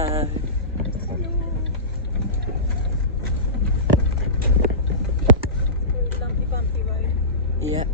Hello. Lumpy bumpy road. Yep.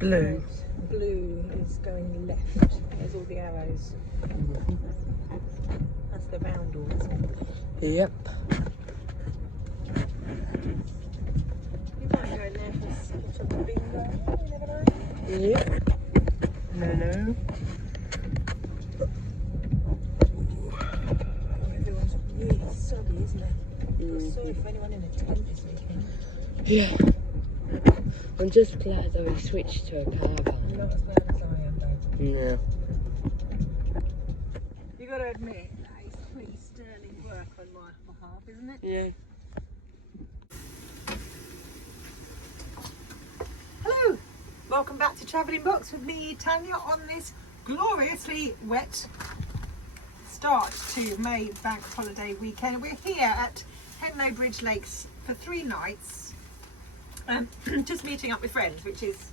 Blue. Blue is going left. There's all the arrows. That's the roundel, isn't it? Yep. You might go in there for a spot of the bingo. You never know. Yep. No. Everyone's really soggy, isn't it? I feel sorry for anyone in a tent this weekend. Yeah. I'm just glad that we switched to a caravan. Not as bad as I am, though. No. You got to admit, that is pretty sterling work on my behalf, isn't it? Yeah. Hello, welcome back to Travelling Box with me, Tanya, on this gloriously wet start to May Bank Holiday weekend. We're here at Henlow Bridge Lakes for 3 nights, just meeting up with friends, which is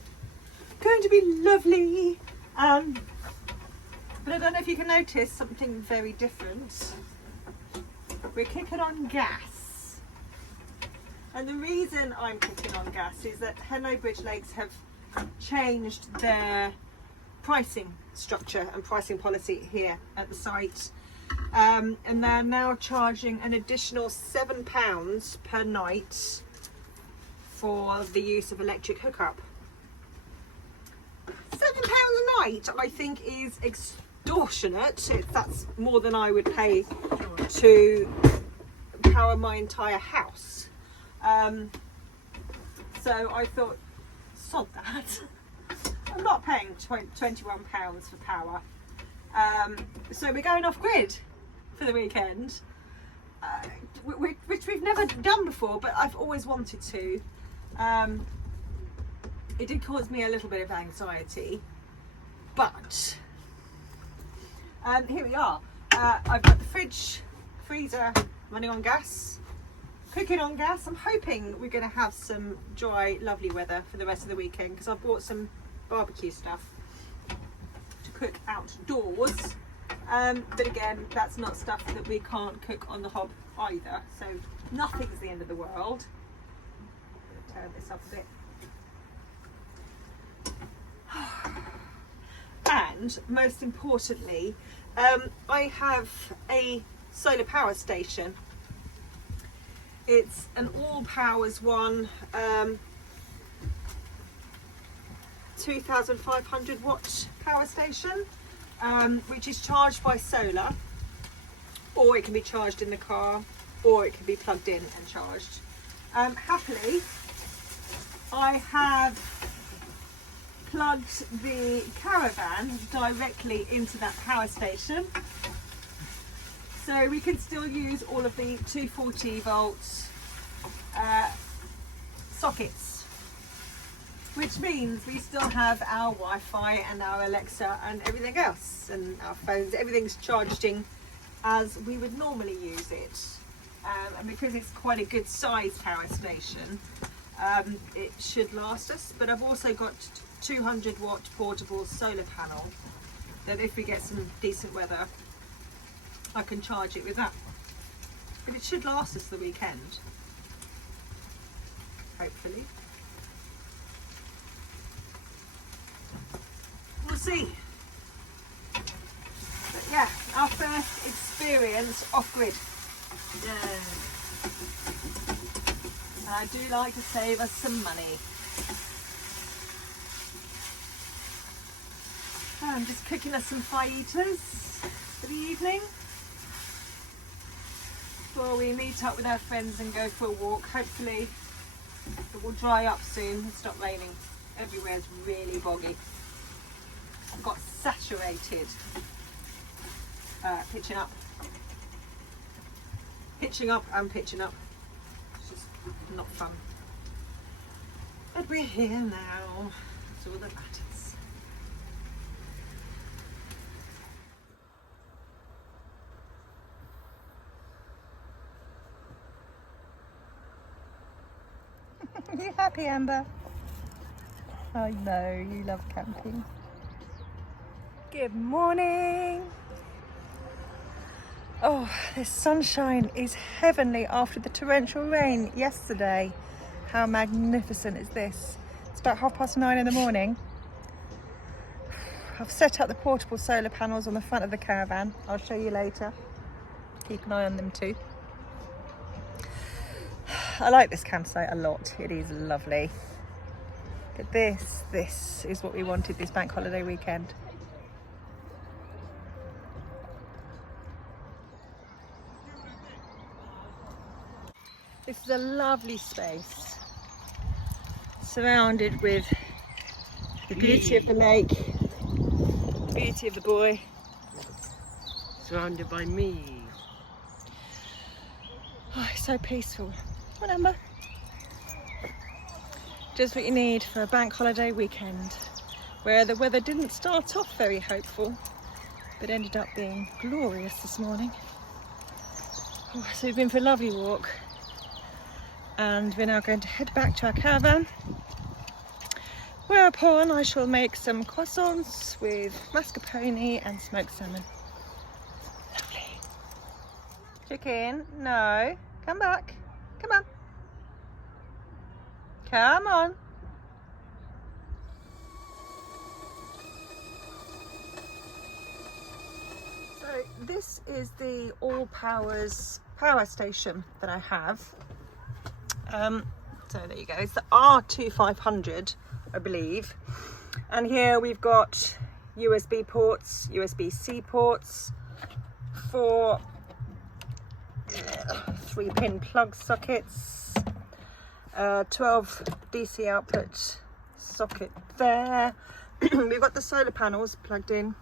going to be lovely. But I don't know if you can notice something very different. We're cooking on gas. And the reason I'm cooking on gas is that Henlow Bridge Lakes have changed their pricing structure and pricing policy here at the site. And they're now charging an additional £7 per night for the use of electric hookup. £7 a night, I think, is extortionate. That's more than I would pay to power my entire house. So I thought, sod that. I'm not paying £21 for power. So we're going off grid for the weekend, which we've never done before, but I've always wanted to. It did cause me a little bit of anxiety, but here we are. I've got the fridge, freezer running on gas, cooking on gas. I'm hoping we're going to have some dry, lovely weather for the rest of the weekend, because I've bought some barbecue stuff to cook outdoors. But again, that's not stuff that we can't cook on the hob either, so nothing's the end of the world. I'm going to turn this up a bit. And most importantly, I have a solar power station. It's an all powers one, 2,500 watt power station, which is charged by solar, or it can be charged in the car, or it can be plugged in and charged. Happily, I have plugged the caravan directly into that power station, so we can still use all of the 240 volts sockets, which means we still have our Wi-Fi and our Alexa and everything else, and our phones. Everything's charging as we would normally use it, and because it's quite a good size power station, it should last us. But I've also got 200 watt portable solar panel that if we get some decent weather, I can charge it with that. But it should last us the weekend, hopefully. We'll see. But yeah, our first experience off-grid. And I do like to save us some money. I'm just cooking us some fajitas for the evening before we meet up with our friends and go for a walk. Hopefully it will dry up soon and stop raining. Everywhere's really boggy. I've got saturated pitching up and pitching up. It's just not fun. we're here now. That's all that matters. Are you happy, Amber? I know, you love camping. Good morning. Oh, this sunshine is heavenly after the torrential rain yesterday. How magnificent is this? It's about 9:30 in the morning. I've set up the portable solar panels on the front of the caravan. I'll show you later. Keep an eye on them too. I like this campsite a lot. It is lovely. But this is what we wanted this bank holiday weekend. This is a lovely space, surrounded with the beauty of the lake, the beauty of the boy. Surrounded by me. Oh, it's so peaceful. Come on, Amber. Just what you need for a bank holiday weekend, where the weather didn't start off very hopeful, but ended up being glorious this morning. Oh, so we've been for a lovely walk. And we're now going to head back to our caravan, whereupon I shall make some croissants with mascarpone and smoked salmon. Lovely. Chicken, no, come back, come on. Come on. So this is the All Powers power station that I have. So there you go, it's the R2500, I believe. And here we've got USB ports, USB-C ports, 4 3-pin plug sockets, 12 DC output socket there. We've got the solar panels plugged in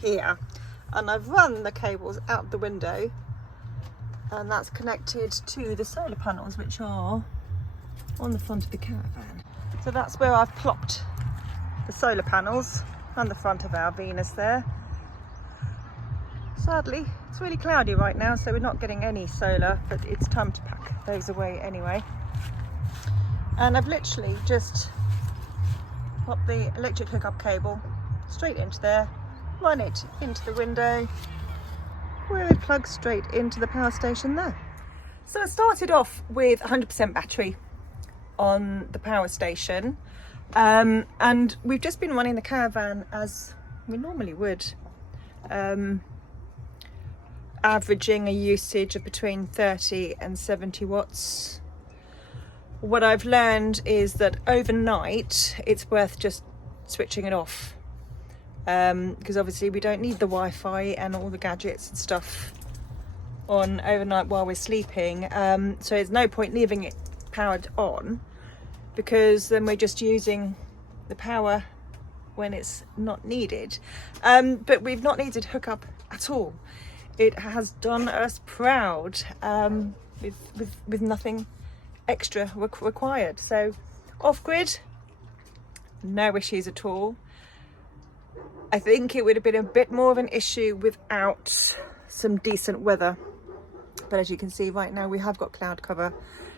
here, and I've run the cables out the window, and that's connected to the solar panels, which are on the front of the caravan. So that's where I've plopped the solar panels on the front of our Venus there. Sadly, it's really cloudy right now, so we're not getting any solar, but it's time to pack those away anyway. And I've literally just popped the electric hookup cable straight into there, run it into the window, where it plugs straight into the power station there. So I started off with 100% battery on the power station, and we've just been running the caravan as we normally would, averaging a usage of between 30 and 70 watts. What I've learned is that overnight it's worth just switching it off, because obviously we don't need the Wi-Fi and all the gadgets and stuff on overnight while we're sleeping, so there's no point leaving it powered on, because then we're just using the power when it's not needed. But we've not needed hookup at all. It has done us proud, with nothing extra required. So off-grid, no issues at all. I think it would have been a bit more of an issue without some decent weather, but as you can see right now we have got cloud cover,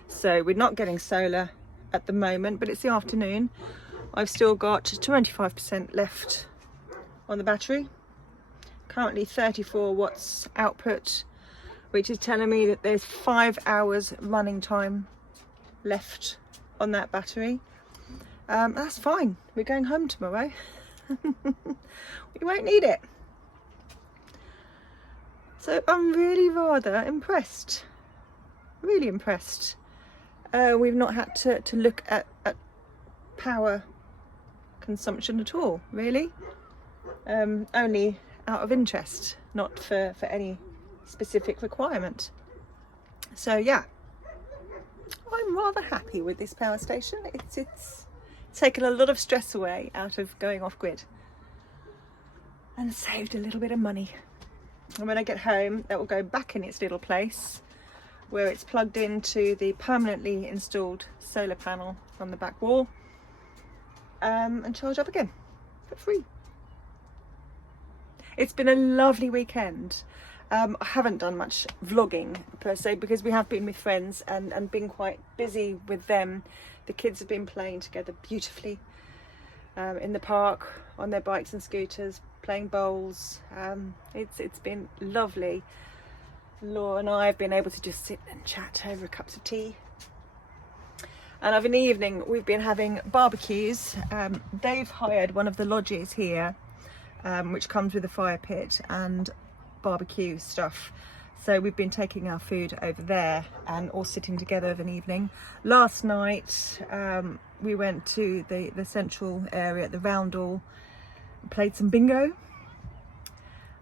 so we're not getting solar at the moment, but it's the afternoon. I've still got 25% left on the battery, currently 34 watts output, which is telling me that there's 5 hours running time left on that battery. That's fine, we're going home tomorrow. We won't need it. So I'm really rather impressed, really impressed. We've not had to look at power consumption at all, really. Only out of interest, not for any specific requirement. So yeah, I'm rather happy with this power station. It's taken a lot of stress away out of going off grid and saved a little bit of money. And when I get home, that will go back in its little place where it's plugged into the permanently installed solar panel on the back wall, and charge up again for free. It's been a lovely weekend. I haven't done much vlogging per se because we have been with friends and been quite busy with them. The kids have been playing together beautifully in the park on their bikes and scooters, playing bowls. It's been lovely. Laura and I have been able to just sit and chat over cups of tea. And of an evening we've been having barbecues. They've hired one of the lodges here, which comes with a fire pit and barbecue stuff. So we've been taking our food over there and all sitting together of an evening. Last night we went to the central area at the Roundel, played some bingo,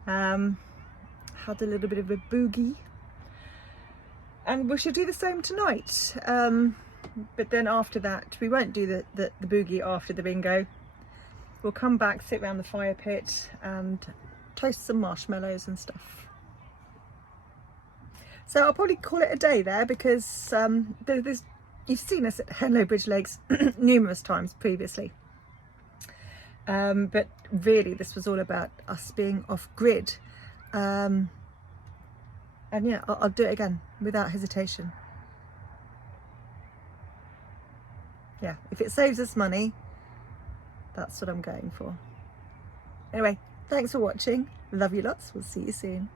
had a little bit of a boogie, and we should do the same tonight. But then after that we won't do the boogie after the bingo. We'll come back, sit around the fire pit and toast some marshmallows and stuff. So I'll probably call it a day there because you've seen us at Henlow Bridge Lakes numerous times previously. But really this was all about us being off grid. And yeah, I'll do it again without hesitation. Yeah, if it saves us money, that's what I'm going for. Anyway, thanks for watching. Love you lots. We'll see you soon.